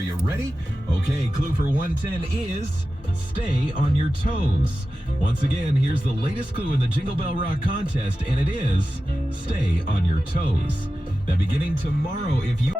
Are you ready? Okay, clue for 110 is stay on your toes. Once again, here's the latest clue in the Jingle Bell Rock contest, and it is stay on your toes. Now, beginning tomorrow, if you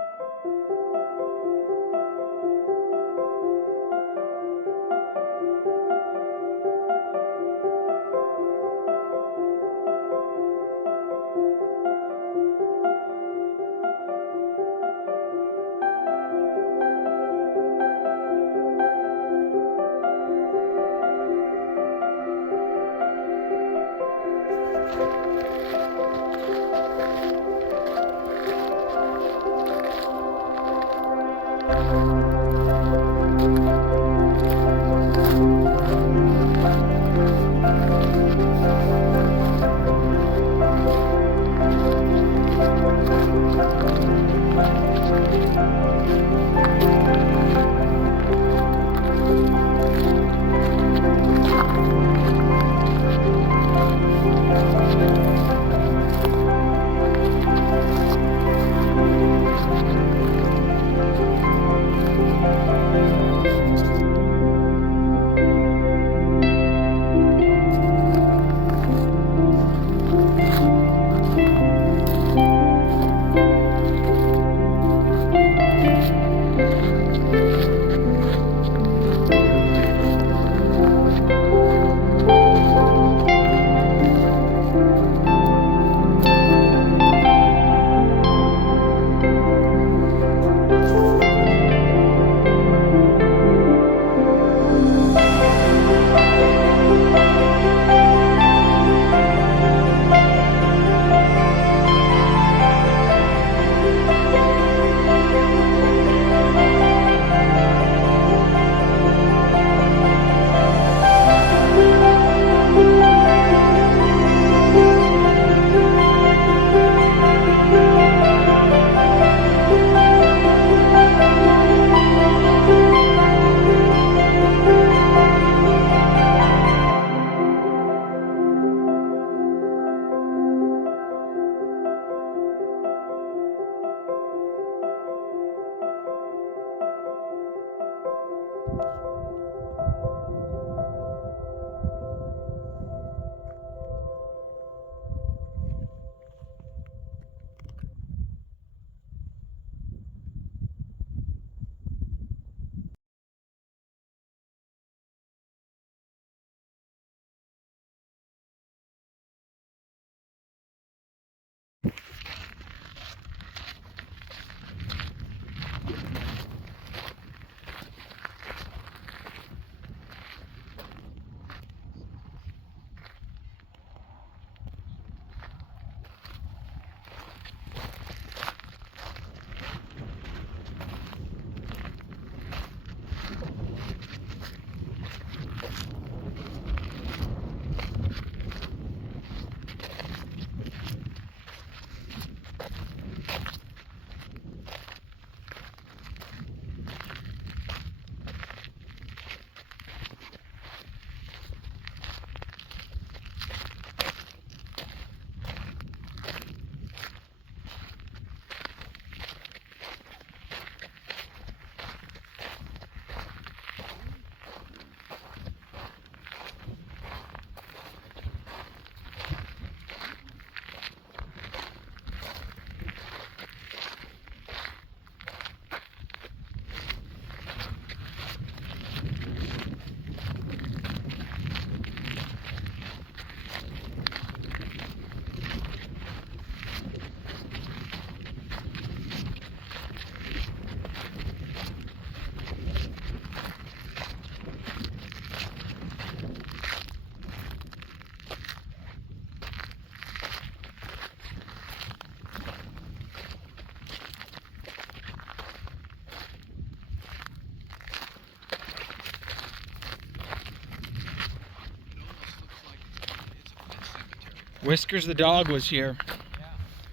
Whiskers the dog was here. Yeah,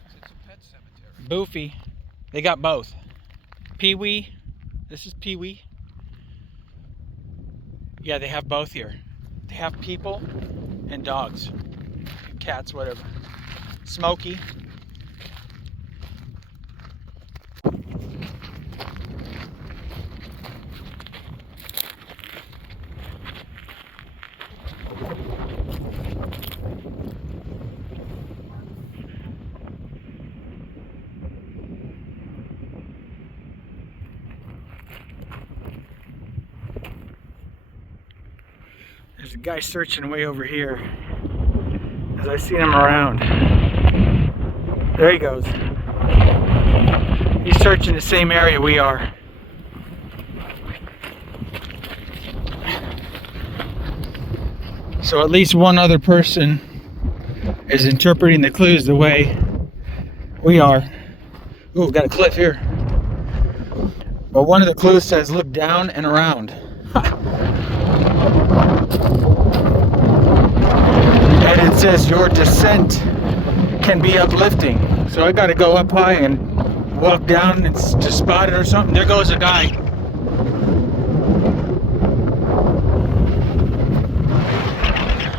it's a pet cemetery. Boofy. They got both. Pee-wee. This is Pee-wee. Yeah, they have both here. They have people and dogs. Cats, whatever. Smokey. There's a guy searching way over here. As I seen him around. There he goes. He's searching the same area we are. So at least one other person is interpreting the clues the way we are. Ooh, got a cliff here. But one of the clues says look down and around. And it says your descent can be uplifting. So I gotta go up high and walk down and to spot it or something. There goes a guy.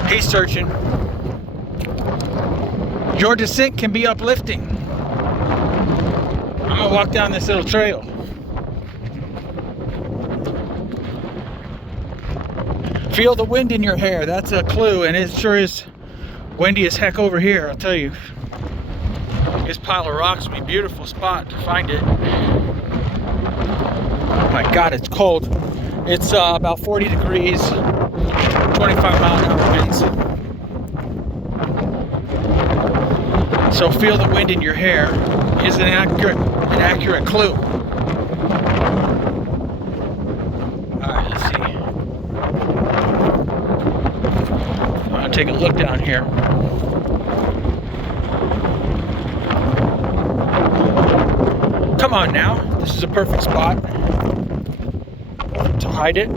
He's searching. Your descent can be uplifting. I'm gonna walk down this little trail. Feel the wind in your hair. That's a clue, and it sure is windy as heck over here, I'll tell you. This pile of rocks would be a beautiful spot to find it. Oh my God, it's cold. It's about 40 degrees, 25-mile-an-hour winds. So feel the wind in your hair is an accurate clue. All right, let's see. I'll take a look down here. Come on now, this is a perfect spot to hide it.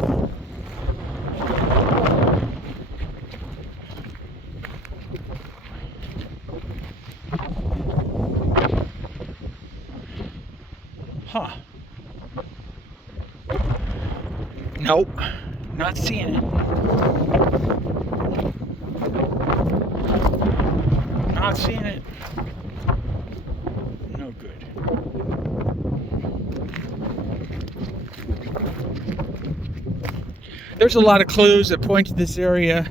Huh. Nope, not seeing it. Not seeing it. No good. There's a lot of clues that point to this area.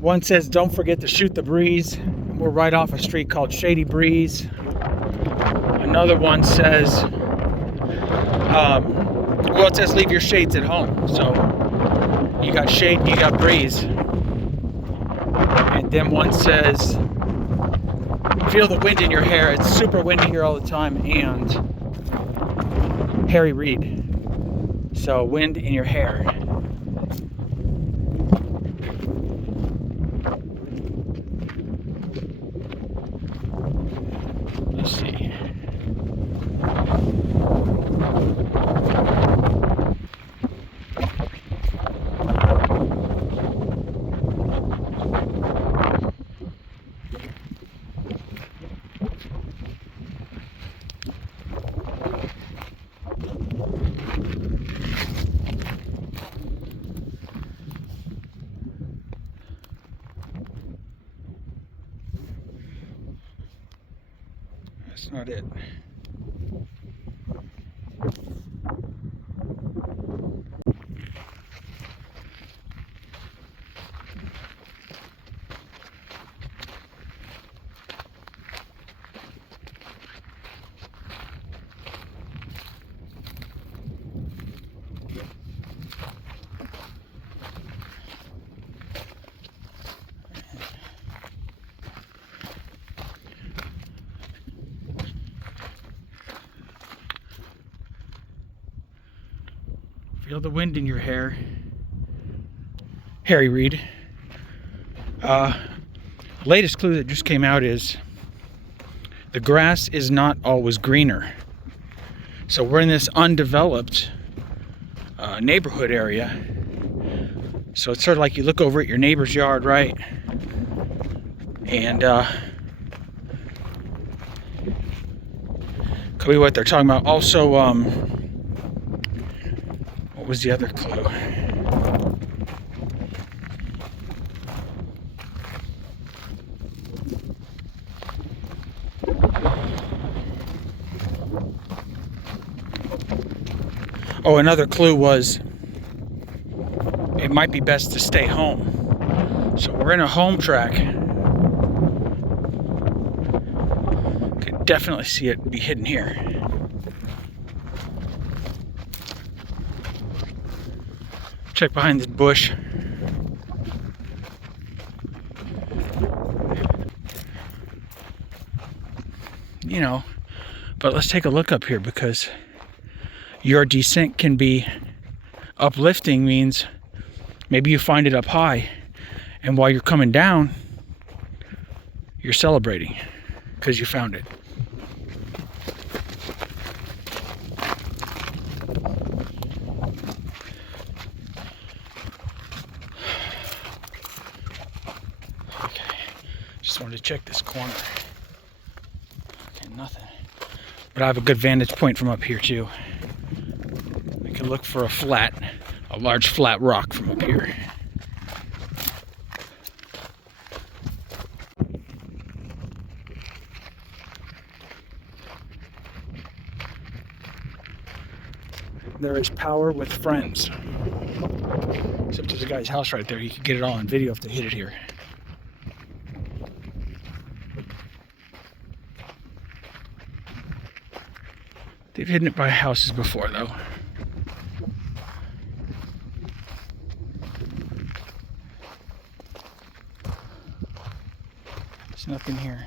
One says, don't forget to shoot the breeze. We're right off a street called Shady Breeze. Another one says, well, it says leave your shades at home. So you got shade, you got breeze. And then one says, feel the wind in your hair. It's super windy here all the time. And Harry Reid. So wind in your hair. Let's see. That's not it. Feel the wind in your hair. Harry Reid. Latest clue that just came out is the grass is not always greener. So we're in this undeveloped neighborhood area. So it's sort of like you look over at your neighbor's yard, right? And could be what they're talking about. Also, what was the other clue? Oh, another clue was it might be best to stay home. So we're in a home track. Could definitely see it be hidden here. Check behind this bush. you know, but let's take a look up here, because your descent can be uplifting. Means maybe you find it up high, and while you're coming down, you're celebrating because you found it. Okay, just wanted to check this corner. Okay, nothing. But I have a good vantage point from up here too. I can look for a large flat rock from up here. There is power with friends. Except there's a guy's house right there. You can get it all on video if they hit it here. They've hidden it by houses before, though. There's nothing here.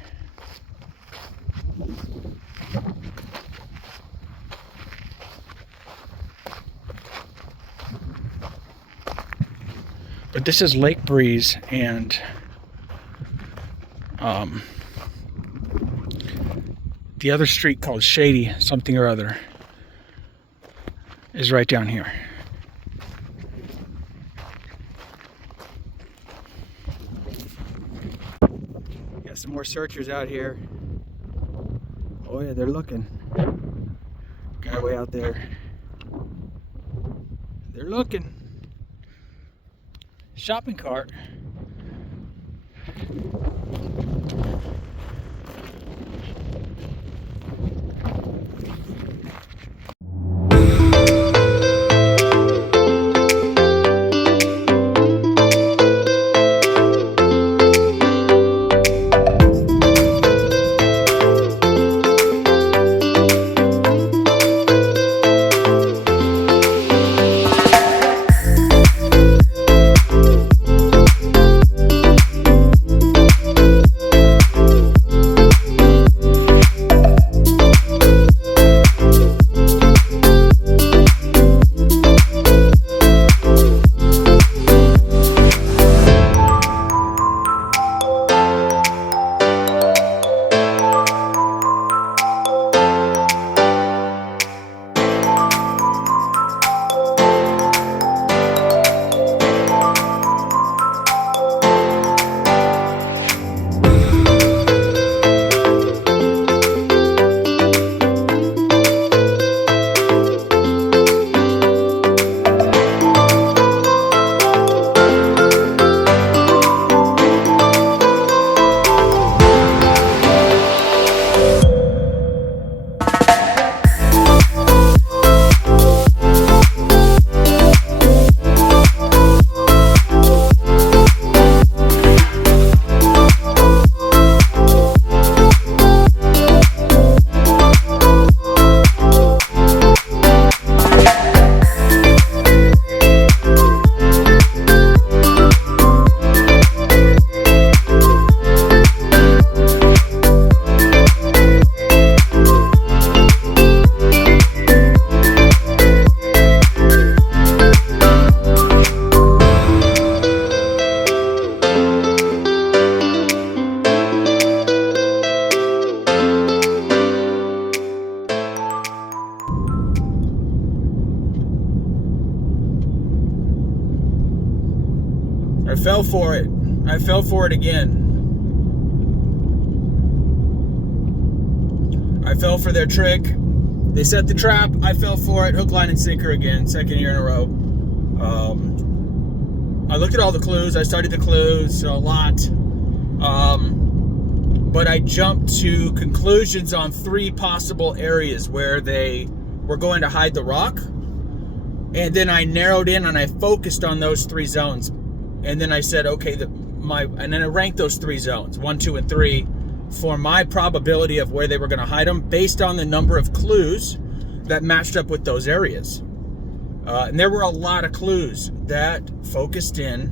But this is Lake Breeze, and the other street called Shady something or other is right down here. Got some more searchers out here. Oh yeah, they're looking. Guy way out there. They're looking. Shopping cart. I fell for it. I fell for it again. I fell for their trick. They set the trap. I fell for it. Hook, line, and sinker again. Second year in a row. I looked at all the clues. I studied the clues a lot. But I jumped to conclusions on 3 possible areas where they were going to hide the rock. And then I narrowed in and I focused on those 3 zones. And then I said, okay, and then I ranked those 3 zones, 1, 2, and 3, for my probability of where they were going to hide them based on the number of clues that matched up with those areas. And there were a lot of clues that focused in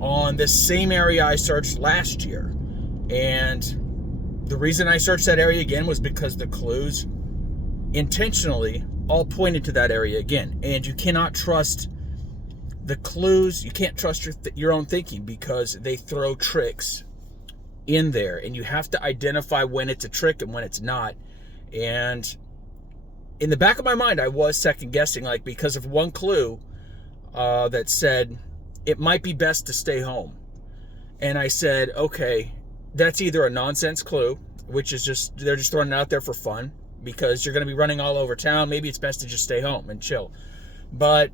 on the same area I searched last year. And The reason I searched that area again was because the clues intentionally all pointed to that area again. And you cannot trust the clues. You can't trust your own thinking, because they throw tricks in there, and you have to identify when it's a trick and when it's not. And in the back of my mind, I was second guessing, like, because of one clue that said it might be best to stay home. And I said, okay, that's either a nonsense clue, which is just, they're just throwing it out there for fun because you're going to be running all over town. Maybe it's best to just stay home and chill. But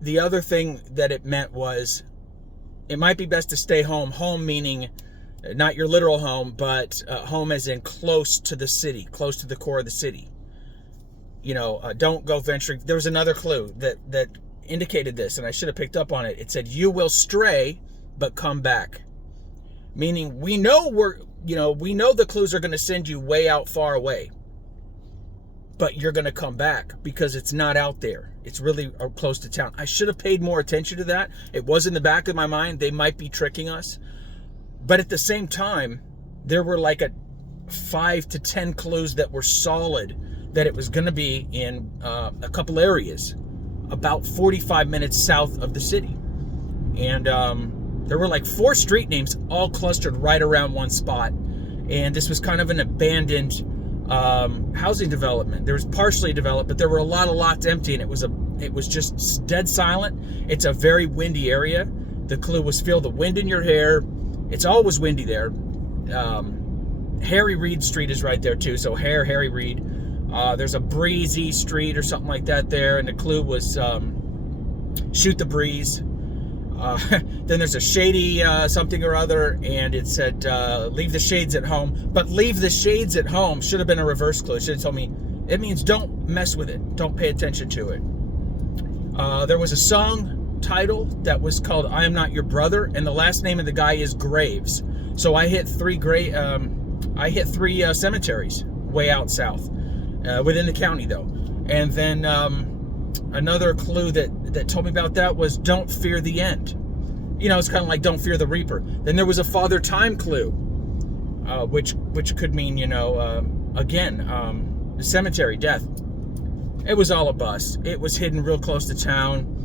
the other thing that it meant was it might be best to stay home. Home meaning not your literal home, but home as in close to the city, close to the core of the city. You know, don't go venturing. There was another clue that indicated this, and I should have picked up on it. It said, you will stray, but come back. Meaning we know we know the clues are going to send you way out far away, but you're going to come back because it's not out there. It's really close to town. I should have paid more attention to that. It was in the back of my mind. They might be tricking us. But at the same time, there were like 5 to 10 clues that were solid that it was going to be in a couple areas about 45 minutes south of the city. And there were like 4 street names all clustered right around one spot. And this was kind of an abandoned housing development. There was partially developed, but there were a lot of lots empty, and it was just dead silent. It's a very windy area. The clue was feel the wind in your hair. It's always windy there. Harry Reid Street is right there too. So Harry Reid. There's a breezy street or something like that there, and the clue was shoot the breeze. Then there's a shady something or other, and it said leave the shades at home. But leave the shades at home should have been a reverse clue. It should have told me it means don't mess with it. Don't pay attention to it. There was a song title that was called I Am Not Your Brother, and the last name of the guy is Graves. So I hit 3 cemeteries way out south, within the county though. And then another clue that told me about that was don't fear the end. You know, it's kind of like don't fear the reaper. Then there was a Father Time clue, which could mean, you know, again, cemetery, death. It was all a bust. It was hidden real close to town.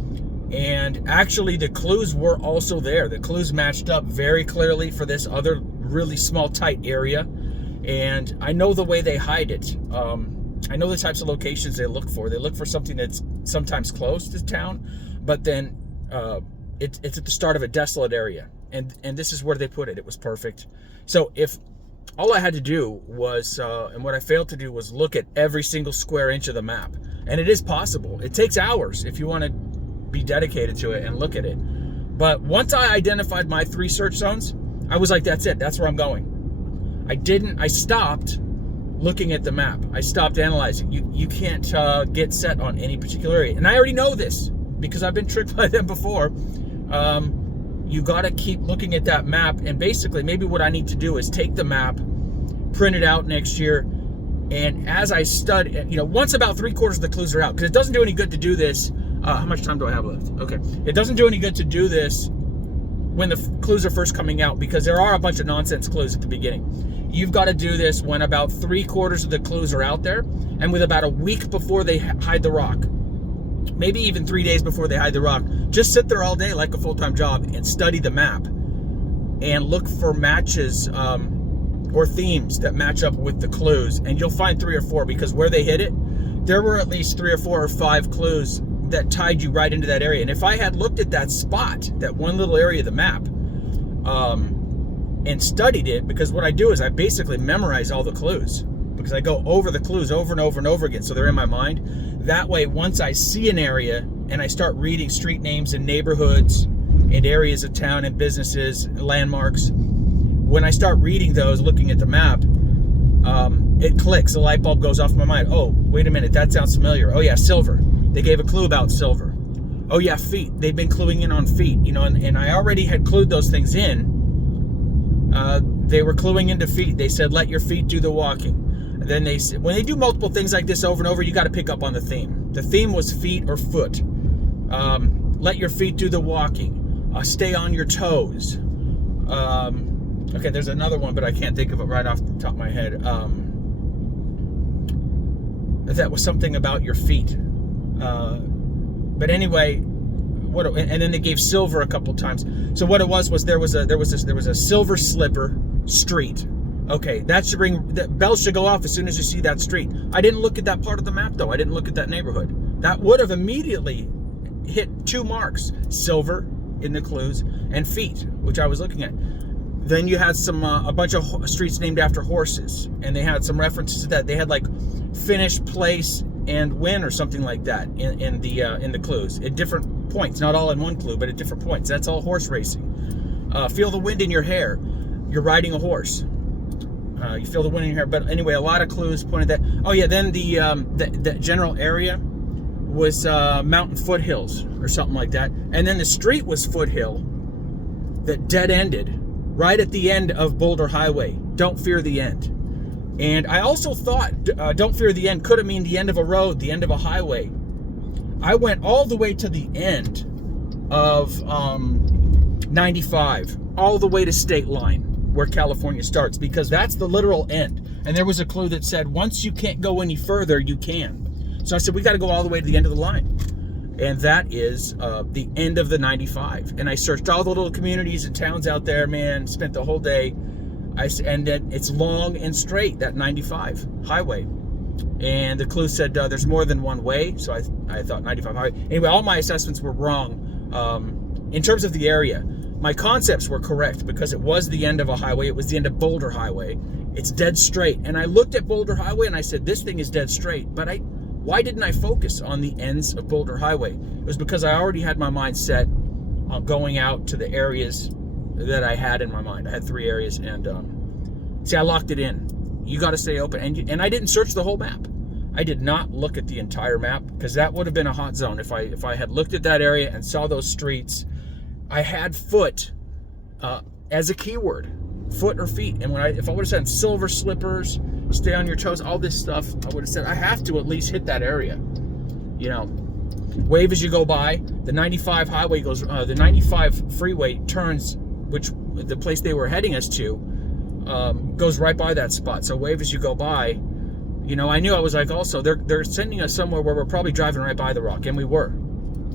And actually the clues were also there. The clues matched up very clearly for this other really small, tight area. And I know the way they hide it. I know the types of locations they look for. They look for something that's sometimes close to town, but then it's at the start of a desolate area. And this is where they put it. It was perfect. So if all I had to do was, and what I failed to do was look at every single square inch of the map. And it is possible. It takes hours if you want to be dedicated to it and look at it. But once I identified my 3 search zones, I was like, that's it. That's where I'm going. I stopped looking at the map. I stopped analyzing. You can't get set on any particular area. And I already know this because I've been tricked by them before. You got to keep looking at that map. And basically, maybe what I need to do is take the map, print it out next year. And as I study, you know, once about 3/4 of the clues are out, because it doesn't do any good to do this. How much time do I have left? Okay. It doesn't do any good to do this when the clues are first coming out, because there are a bunch of nonsense clues at the beginning. You've got to do this when about 3/4 of the clues are out there, and with about a week before they hide the rock. Maybe even 3 days before they hide the rock. Just sit there all day like a full-time job and study the map and look for matches or themes that match up with the clues, and you'll find 3 or 4, because where they hid it, there were at least 3 or 4 or 5 clues that tied you right into that area. And if I had looked at that spot, that one little area of the map, and studied it, because what I do is I basically memorize all the clues, because I go over the clues over and over and over again, so they're in my mind. That way, once I see an area and I start reading street names and neighborhoods and areas of town and businesses, landmarks, when I start reading those, looking at the map, it clicks, the light bulb goes off in my mind. Oh, wait a minute, that sounds familiar. Oh yeah, silver. They gave a clue about silver. Oh yeah, feet. They've been cluing in on feet, you know, and I already had clued those things in. They were cluing into feet. They said, let your feet do the walking. And then they said, when they do multiple things like this over and over, you got to pick up on the theme. The theme was feet or foot. Let your feet do the walking. Stay on your toes. Okay, there's another one, but I can't think of it right off the top of my head. That was something about your feet. But anyway, and then they gave silver a couple times. So what it was there was a silver slipper street. Okay, that bell should go off as soon as you see that street. I didn't look at that part of the map though. I didn't look at that neighborhood. That would have immediately hit 2 marks: silver in the clues and feet, which I was looking at. Then you had a bunch of streets named after horses, and they had some references to that. They had like finish, place, and win or something like that in the clues at different points. Not all in one clue, but at different points. That's all horse racing. Feel the wind in your hair. You're riding a horse. You feel the wind in your hair. But anyway, a lot of clues pointed that. Oh yeah, then the general area was mountain foothills or something like that, and then the street was Foothill that dead ended right at the end of Boulder Highway. Don't fear the end. And I also thought don't fear the end could have mean the end of a road, the end of a highway. I went all the way to the end of 95, all the way to state line where California starts, because that's the literal end. And there was a clue that said once you can't go any further, you can. So I said, we got to go all the way to the end of the line. And that is the end of the 95. And I searched all the little communities and towns out there, man, spent the whole day. And then it's long and straight, that 95 highway. And the clue said there's more than one way. So I thought 95 highway. Anyway, all my assessments were wrong. In terms of the area, my concepts were correct because it was the end of a highway. It was the end of Boulder Highway. It's dead straight. And I looked at Boulder Highway and I said, this thing is dead straight. But why didn't I focus on the ends of Boulder Highway? It was because I already had my mind set on going out to the areas that I had in my mind. I had 3 areas, and see, I locked it in. You got to stay open, and I didn't search the whole map. I did not look at the entire map because that would have been a hot zone. If I had looked at that area and saw those streets, I had foot as a keyword, foot or feet. And if I would have said silver slippers, stay on your toes, all this stuff, I would have said I have to at least hit that area. You know, wave as you go by. The 95 highway goes, the 95 freeway turns, which the place they were heading us to goes right by that spot. So wave as you go by. You know, I knew, I was like, also they're sending us somewhere where we're probably driving right by the rock, and we were.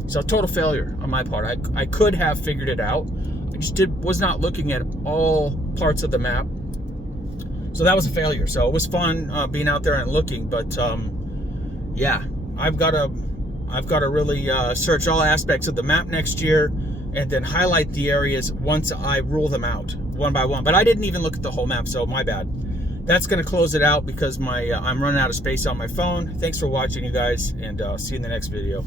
So total failure on my part. I could have figured it out. I just was not looking at all parts of the map. So that was a failure. So it was fun being out there and looking, but yeah, I've got to really search all aspects of the map next year, and then highlight the areas once I rule them out one by one. But I didn't even look at the whole map, so my bad. That's going to close it out because I'm running out of space on my phone. Thanks for watching, you guys, and see you in the next video.